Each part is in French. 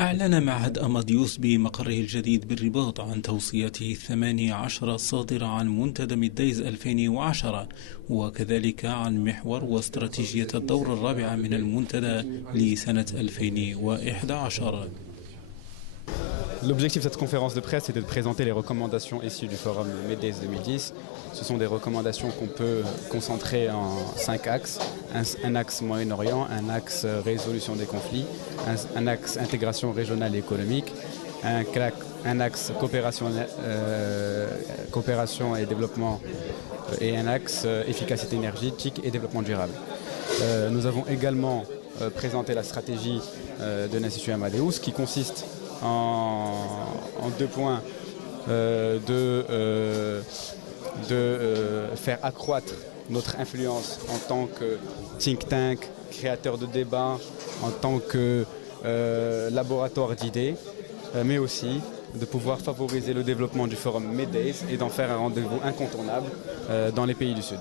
أعلن معهد أماديوس بمقره الجديد بالرباط عن توصيته 18 الصادرة عن منتدى ميديز 2010 وكذلك عن محور واستراتيجية الدورة الرابعة من المنتدى لسنة 2011. L'objectif de cette conférence de presse était de présenter les recommandations issues du forum MEDES 2010. Ce sont des recommandations qu'on peut concentrer en 5 axes. Un axe Moyen-Orient, un axe résolution des conflits, un axe intégration régionale et économique, un axe coopération et développement et un axe efficacité énergétique et développement durable. Nous avons également présenté la stratégie de l'Institut Amadeus qui consiste en 2 points de faire accroître notre influence en tant que think tank, créateur de débats, en tant que laboratoire d'idées, mais aussi de pouvoir favoriser le développement du forum MEDES et d'en faire un rendez-vous incontournable dans les pays du Sud.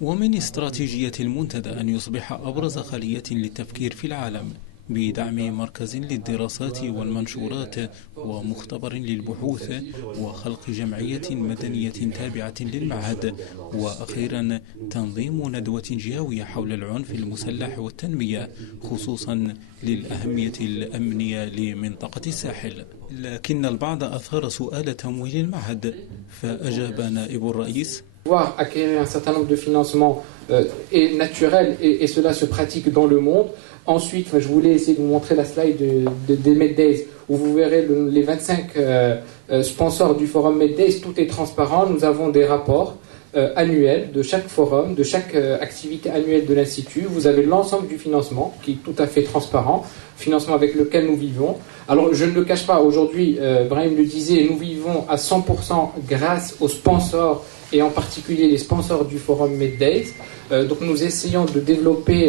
ومن استراتيجية المنتدى أن يصبح أبرز خلية للتفكير في العالم بدعم مركز للدراسات والمنشورات ومختبر للبحوث وخلق جمعية مدنية تابعة للمعهد وأخيرا تنظيم ندوة جهوية حول العنف المسلح والتنمية خصوصا للأهمية الأمنية لمنطقة الساحل. لكن البعض أثار سؤال تمويل المعهد فأجاب نائب الرئيس pouvoir acquérir un certain nombre de financements est naturel et cela se pratique dans le monde. Ensuite, je voulais essayer de vous montrer la slide des MEDES où vous verrez les 25 sponsors du forum MEDES. Tout est transparent. Nous avons des rapports annuels de chaque forum, de chaque activité annuelle de l'Institut. Vous avez l'ensemble du financement qui est tout à fait transparent, financement avec lequel nous vivons. Alors, je ne le cache pas, aujourd'hui, Brahim le disait, nous vivons à 100% grâce aux sponsors et en particulier les sponsors du forum MEDES. Donc nous essayons de développer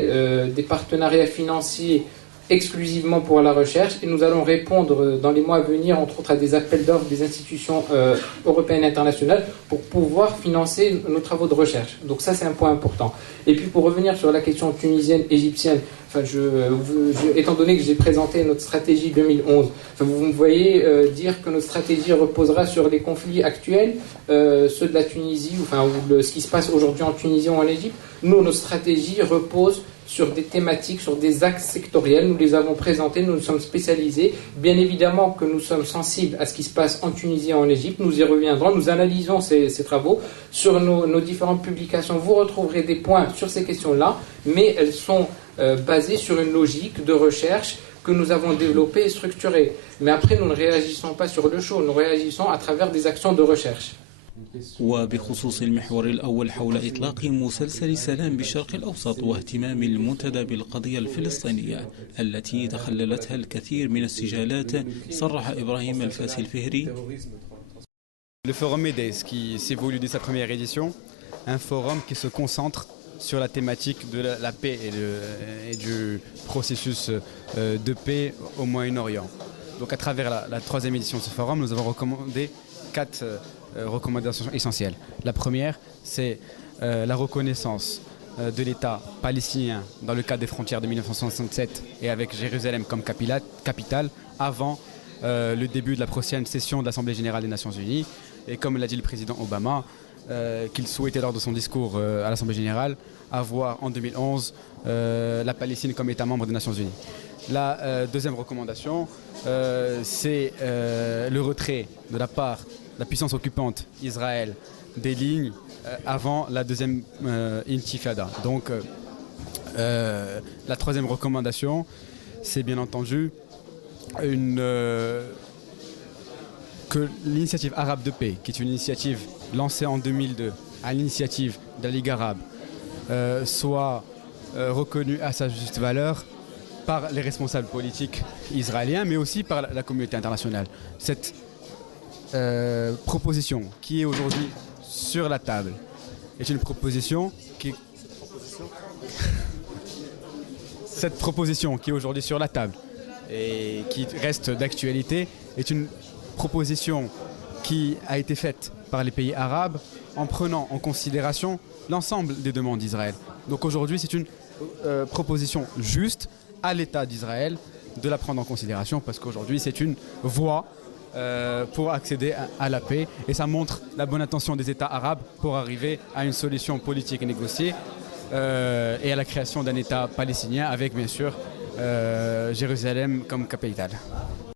des partenariats financiers exclusivement pour la recherche et nous allons répondre dans les mois à venir, entre autres, à des appels d'offres des institutions européennes et internationales pour pouvoir financer nos travaux de recherche. Donc ça, c'est un point important. Et puis pour revenir sur la question tunisienne, égyptienne, étant donné que j'ai présenté notre stratégie 2011, vous me voyez dire que notre stratégie reposera sur les conflits actuels, ceux de la Tunisie, ou ce qui se passe aujourd'hui en Tunisie ou en Égypte. Nous, notre stratégie repose sur des thématiques, sur des axes sectoriels. Nous les avons présentés, nous sommes spécialisés. Bien évidemment que nous sommes sensibles à ce qui se passe en Tunisie et en Égypte. Nous y reviendrons, nous analysons ces travaux. Sur nos différentes publications, vous retrouverez des points sur ces questions-là, mais elles sont basées sur une logique de recherche que nous avons développée et structurée. Mais après, nous ne réagissons pas sur le chaud, nous réagissons à travers des actions de recherche. وبخصوص المحور الأول حول إطلاق مسلسل سلام بالشرق الأوسط واهتمام المنتدى بالقضية الفلسطينية التي تخللتها الكثير من السجالات صرح إبراهيم الفاسي الفهري Le forum MEDES qui s'est voulu dès sa première édition, un forum qui se concentre sur la thématique de la paix et du processus de paix au Moyen-Orient. Donc à travers la 3e édition de ce forum, nous avons recommandé 4 recommandations essentielles. La première, c'est la reconnaissance de l'État palestinien dans le cadre des frontières de 1967 et avec Jérusalem comme capitale avant le début de la prochaine session de l'Assemblée générale des Nations Unies. Et comme l'a dit le président Obama, qu'il souhaitait lors de son discours à l'Assemblée générale avoir en 2011 la Palestine comme État membre des Nations Unies. La deuxième recommandation, c'est le retrait de la part de la puissance occupante Israël des lignes avant la deuxième intifada. Donc la troisième recommandation, c'est bien entendu que l'initiative arabe de paix, qui est une initiative lancée en 2002 à l'initiative de la Ligue arabe, soit reconnue à sa juste valeur par les responsables politiques israéliens, mais aussi par la communauté internationale. Cette proposition qui est aujourd'hui sur la table est une proposition qui... Cette proposition qui est aujourd'hui sur la table et qui reste d'actualité est une proposition qui a été faite par les pays arabes en prenant en considération l'ensemble des demandes d'Israël. Donc aujourd'hui, c'est une proposition juste à l'État d'Israël de la prendre en considération parce qu'aujourd'hui c'est une voie pour accéder à la paix et ça montre la bonne intention des États arabes pour arriver à une solution politique négociée et à la création d'un État palestinien avec bien sûr Jérusalem comme capitale.